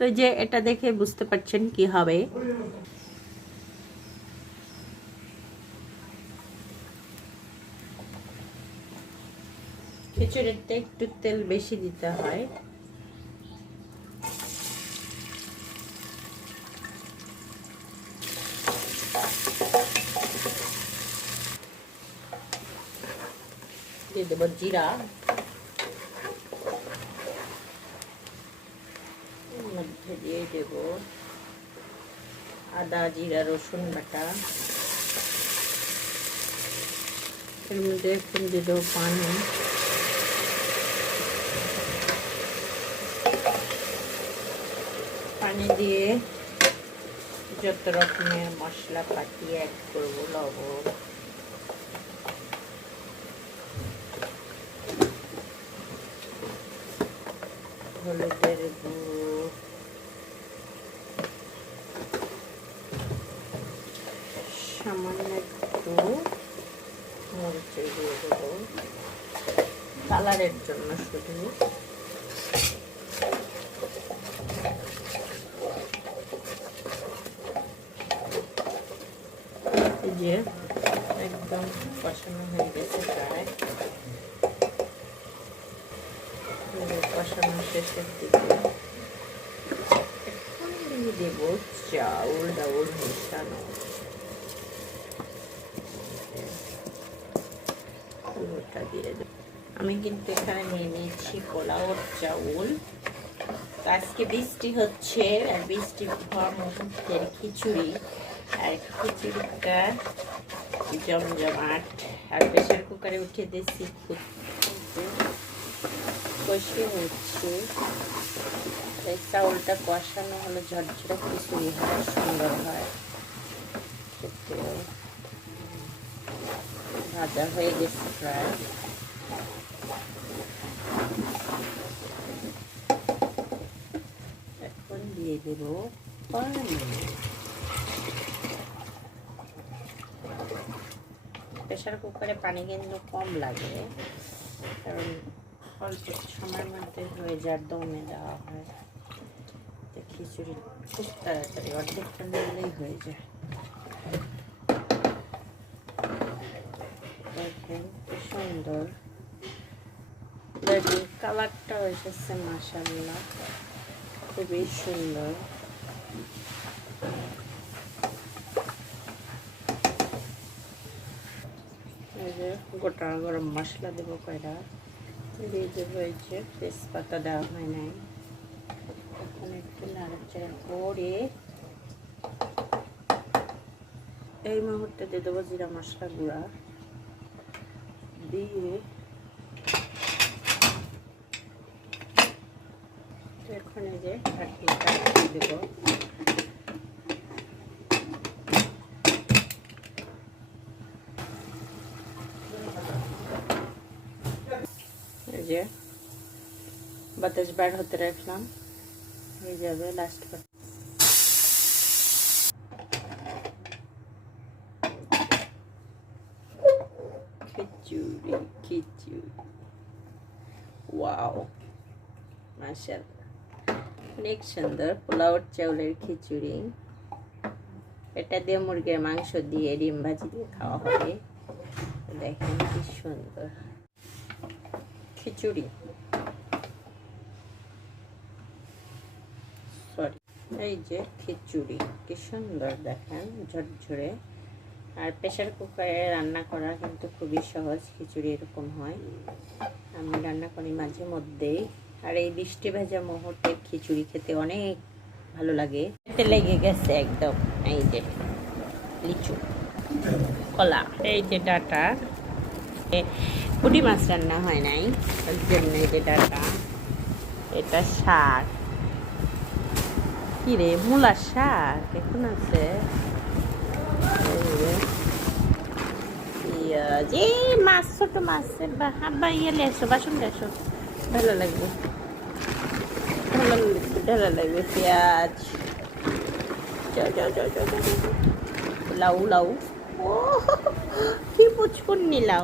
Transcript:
তো যে এটা দেখে বুঝতে পারছেন কি হবে। খিচুড়িতে একটু তেল বেশি দিতে হয়। দিয়ে দেবো জিরা এর মধ্যে দিয়ে দেব। আদা, জিরা, রসুন বাটা। এর মধ্যে এখন দিয়ে দেবো পানি। পানি দিয়ে যত রকমের মশলা পাতি অ্যাড করব, লবণ। হলুদের গুঁড়ো। সামান্য একটু মরিচের গুঁড়ো দেবো। কালারের জন্য শুধু। যে একদম কষানো হয়ে গেছে প্রায়। কষানো শেষের দিকে এখন দিয়ে দেব চাউল ডাউল মেশানো। পুরোটা দিয়ে দেব। আমি কিন্তু এখানে নিয়ে নিয়েছি পোলাওর চাউল। আজকে বৃষ্টি হচ্ছে আর বৃষ্টি হওয়ার মুহূর্তের খিচুড়ি। আর খিচুড়িটা জমজমাট। আর প্রেশার কুকারে উঠে দিয়েছি কষে হচ্ছে এই চাউলটা কষানো হলে ঝরঝরে খিচুড়ি হয়, সুন্দর হয়। ভাজা হয়ে গেছে প্রায়। এখন দিয়ে দেব পানি। প্রেশার কুকারে পানি কিন্তু কম লাগে, কারণ অল্প সময়ের মধ্যে হয়ে যায়, দমে দেওয়া হয়। খিচুড়ি খুব তাড়াতাড়ি, অর্ধেকটা নিলেই হয়ে যায় দেখেন কি সুন্দর। দেখুন কালারটাও এসেছে মাসাল্লাহ খুবই সুন্দর। গোটা গরম মশলা দেবো কয়টা? দিয়ে দেবো এই যে তেজপাতা দেওয়া হয় নাই। এখন একটু নাড়াচাড়া করে এই মুহূর্তে দিয়ে দেবো জিরা মশলা গুঁড়া। দিয়ে এখন এই যে ঢাকনিটা দিয়ে দেবো এই যে বাতাস বার হতে রাখলাম হয়ে যাবে লাস্ট খিচুড়ি খিচুড়ি ওয়াও মাশাআল্লাহ অনেক সুন্দর পোলাওর চাউলের খিচুড়ি এটা দিয়ে মুরগির মাংস দিয়ে ডিম ভাজি দিয়ে খাওয়া হবে দেখেন কি সুন্দর খিচুড়ি সরি এই যে খিচুড়ি কি সুন্দর দেখেন ঝরঝরে আর প্রেশার কুকারে রান্না করা কিন্তু খুবই সহজ, খিচুড়ি এরকম হয়। আমি রান্না করি মাঝে মধ্যেই। আর এই বৃষ্টি ভেজা মুহূর্তে খিচুড়ি খেতে অনেক ভালো লাগে। লেগে গেছে একদম। এই যে, লিচু, কলা, এই যে ডাটা। পুঁটি মাছ রান্না হয় নাই ওর জন্য এই যে ডাটা। এটা শাক। কি রে, মূলার শাক? এখন আছে। যে মাছ, ছোট মাছ হাব্বা ইয়ে লেসো বাসন লেসো ভালো লাগবে। ভালো ভালো লাগবে, পেঁয়াজ। লাউ লাউ। ও কি পুচকুন নিলাও